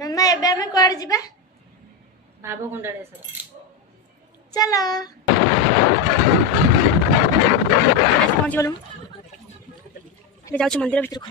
मामा एबे हमें कुआड़ जिबा बाबू गुंडाड़ेश्वर चलो पहुंच गलु जाऊँ मंदिर भीतर को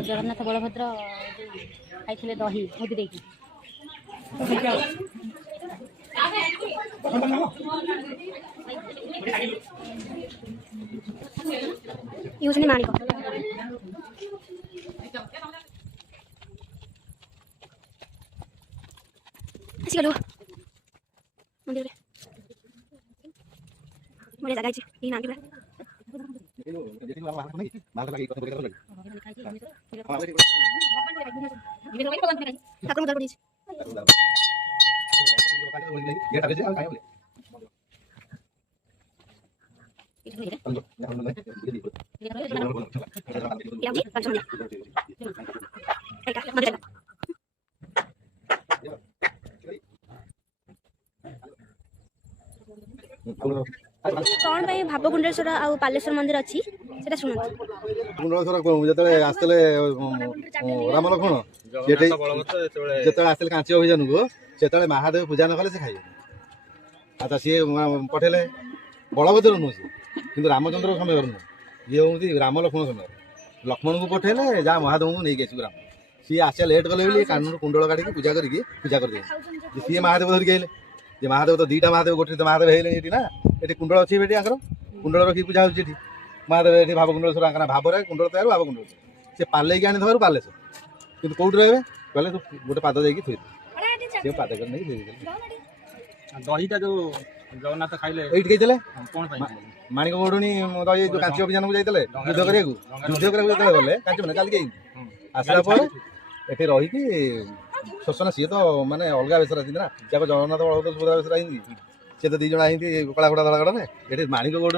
जगन्नाथ बलभद्र खाई दही मुदी देखी यूजनी मानिक आसिगलु मंदिर रे मोरे जगह छी ई नागिबा ठाकुर मुदर पड़ी कौन भाई भावकुंडेश्वर आउ पालेश्वर मंदिर अच्छी सेटा सुनत कुंडलेश्वर जतले आस्तले राम लक्ष्मण जतले आस्तले कांची अभियान को सेतले महादेव पूजा न कले से खाइ आता सी पठेले बलभद्र नु किंतु रामचंद्र समय करनु ये होती राम लक्ष्मण समय लक्ष्मण को पठेले जा महादेव को नहीं गेछु राम सी आसे लेट गले बोली कानून कुंडल काटी पूजा कर दे सी महादेव धर गेले जे महादेव तो दीटा महादेव गोटे तो महादेव हेले एठी ना एठी कुंडल अछि बेटी आकर कुंडल रखी पूजा होछि एठी महादेव एठी भाव कुंडलेश्वर आंकना भाव रे कुंडल तयार भाव कुंडल से पाले के आनी धर पाले से किंतु कोड रहबे कहले तू गोटे पाद जाई की थई से पाद कर नहीं थई दहीटा जो जगन्नाथ खाइले एठी गइतले कोन पई मानिक गोडुनी दही जो कांची अभियान को जाइतले युद्ध करे गले कांची माने काली गई आसला पर एठी रही की शोषण सी तो माने अलग बेसर ना जगन्नाथ बलभद्र सुभद्रा बेसर सी तो दी जन आई कला कड़ा धड़ा कड़ा माणिक गोड़